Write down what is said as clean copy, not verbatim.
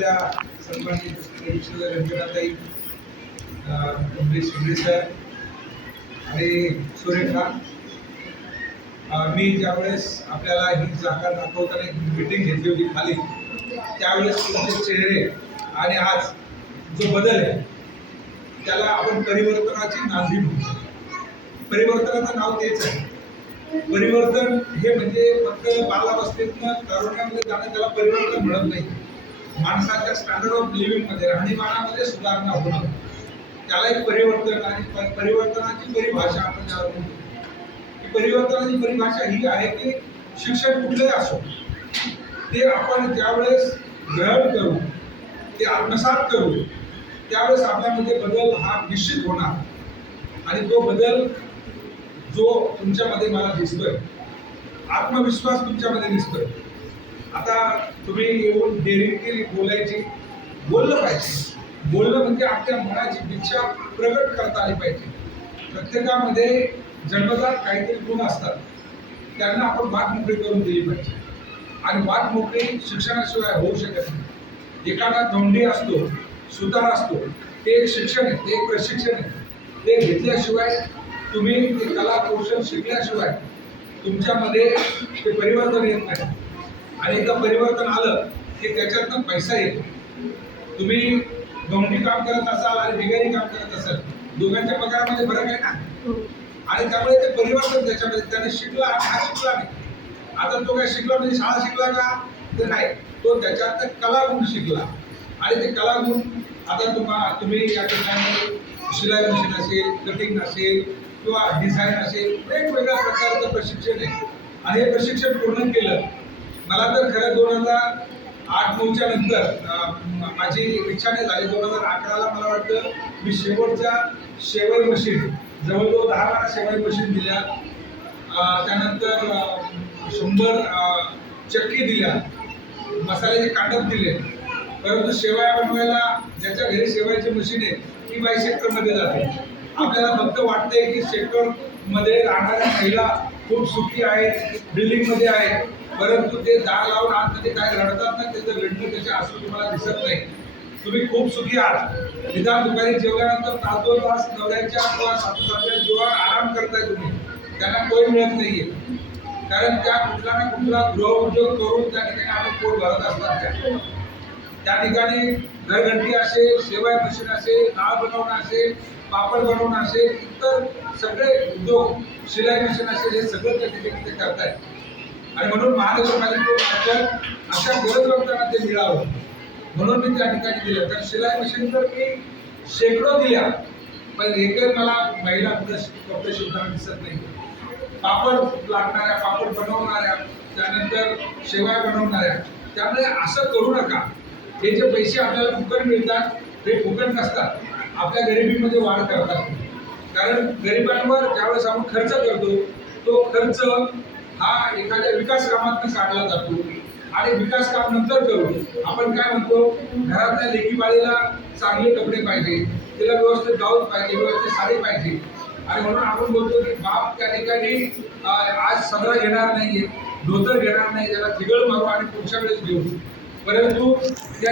आपल्या सन्मानित रंजनाताई, शिंदे सर आणि सुरेखा, मी ज्यावेळेस आपल्याला ही जागा दाखवताना एक मीटिंग घेतली होती खाली, त्यावेळेस तुमचे चेहरे आणि आज जो बदल आहे त्याला आपण परिवर्तनाची नांदी म्हणतो. परिवर्तनाचं नाव तेच आहे. परिवर्तन हे म्हणजे फक्त बालावस्थेतनं तरुणामध्ये जाणं त्याला परिवर्तन म्हणत नाही. माणसाच्या स्टँडर्ड ऑफ लिव्हिंगमध्ये, राहणीमानामध्ये सुधारणा होणं त्याला एक परिवर्तन. आणि परिवर्तनाची परिभाषा आपण त्यावर म्हणतो. परिवर्तनाची परिभाषा ही आहे की शिक्षण कुठलंही असो, ते आपण ज्यावेळेस ग्रहण करू, ते आत्मसात करू, त्यावेळेस आपल्यामध्ये बदल हा निश्चित होणार. आणि तो बदल जो तुमच्यामध्ये मला दिसतोय, आत्मविश्वास तुमच्यामध्ये दिसतोय. आता तुम्ही येऊन डेअरिंगली बोललं पाहिजे. बोलणं म्हणजे आपल्या मनाची इच्छा प्रगट करता आली पाहिजे. प्रत्येकामध्ये जन्मजात काहीतरी गुण असतात, त्यांना आपण वाट मोकळी करून दिली पाहिजे. आणि वाट मोकळी शिक्षणाशिवाय होऊ शकत नाही. एखादा धोंडी असतो, सुतार असतो, ते एक शिक्षण आहे, ते एक प्रशिक्षण आहे. ते घेतल्याशिवाय, तुम्ही ते कला कौशल शिकल्याशिवाय तुमच्यामध्ये ते परिवर्तन येत नाही. आणि एकदा परिवर्तन आलं की त्याच्यातनं पैसा येतो. तुम्ही धोंडी काम करत असाल आणि भिगारी काम करत असाल, दोघांच्या पगारामध्ये फरक आहे ना. आणि त्यामुळे ते परिवर्तन त्याच्यामध्ये, त्याने शिकला आणि हा शिकला नाही. आता तो काय शिकला म्हणजे शाळा शिकला का, तर नाही, तो त्याच्यात कलागुण शिकला. आणि ते कलागुण आता तुम्ही या ठिकाणी शिलाई मशीन असेल, कटिंग असेल किंवा डिझाईन असेल, वेगवेगळ्या प्रकारचं प्रशिक्षण आहे. आणि हे प्रशिक्षण पूर्ण केलं. मला तर खरं 2008-09च्या नंतर माझी इच्छा नाही झाली. 2011ला मला वाटतं मी शेवटच्या शेवई मशीन, जवळजवळ 10-12 शेवई मशीन दिल्या. त्यानंतर 100 चक्की दिल्या, मसाल्याचे कांडप दिले. परंतु शेवया बनवायला ज्याच्या घरी शेवयाची मशीन आहे ती बाई सेक्टरमध्ये जाते. आपल्याला फक्त वाटतंय की सेक्टरमध्ये राहणाऱ्या महिला खूप सुखी आहेत, बिल्डिंगमध्ये आहेत, परंतु ते दार लावून आतमध्ये काय रडतात ना, त्याचं रडणं त्याच्या असं तुम्हाला दिसत नाही. तुम्ही खूप सुखी आहात. निदान दुपारी जेवल्यानंतर तास 2 तास नवऱ्याच्या किंवा सासूसासऱ्यांच्या जीवावर आराम करताय तुम्ही. त्यांना कोण मिळत नाहीये, कारण त्या कुठला ना कुठला गृहउद्योग करून त्या ठिकाणी आपण पोट भरत असतात. त्या ठिकाणी घरघंटी असेल, शेवया मशीन असेल, डाळ बनवणं असेल, पापड बनवणं असेल, इतर सगळे उद्योग, शिलाई मशीन असेल, हे सगळं त्या ठिकाणी ते करतायत. आणि म्हणून महानगरपालिकेच्या अशा गरजवंतांना ते मिळावं म्हणून मी त्या ठिकाणी दिलं. तर शिलाई मशीन तर मी शेकडो दिल्या, पण एकही मला महिला कपडे शिवताना दिसत नाही. पापड लागणाऱ्या, पापड बनवणाऱ्या, त्यानंतर शेवया बनवणाऱ्या. त्यामुळे असं करू नका. हे जे पैसे आपल्याला फुकट मिळतात ते फुकट नसतात, आपल्या गरिबीमध्ये वाढ करतात. कारण गरिबांवर ज्यावेळेस आपण खर्च करतो, तो खर्च हा एखाद्या विकास कामातून काढला जातो. आणि विकास काम नंतर करू. आपण काय म्हणतो, घरातल्या लेकी बाळीला चांगले कपडे पाहिजे, तिला व्यवस्थित ब्लाऊज पाहिजे, व्यवस्थित साडी पाहिजे. आणि म्हणून आपण बोलतो की बाप त्या ठिकाणी आज सदरा घेणार नाहीये, धोतर घेणार नाही, त्याला थिगळ मारू आणि पुढच्या वेळेस घेऊ. परंतु